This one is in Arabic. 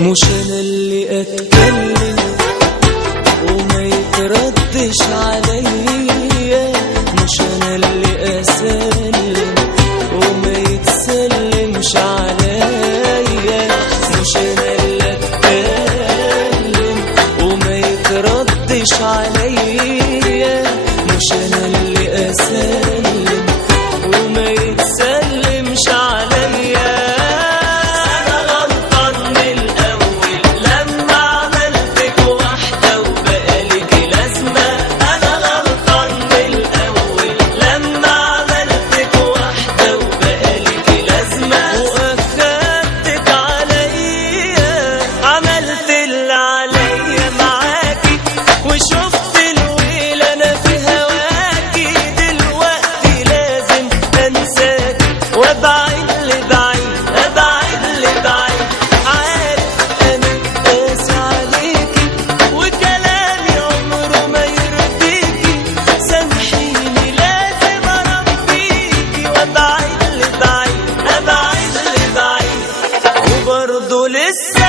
مش انا اللي اتكلم وما يتردش عليا، مش انا اللي اسلم وما يتسلمش عليا، مش انا اللي اتكلم وما يتردش عليا، مش انا اللي اسلم وما يتسلمش عليا. انا غلطان من الاول لما عملتك واحده وبقالك لازمه، انا غلطان من الاول لما عملتك واحده وبقالك لازمه، واخدتك عليا، عملت اللي عليا معاكي وشفت الويل انا في هواكي، دلوقتي لازم انساكي وابعد لبعيد، ابعد لبعيد. عارف انا قاسي عليكي وكلامي عمره ما يرضيكي، سامحيني لازم اربيكي وابعد لبعيد، ابعد لبعيد. وبرضه لسه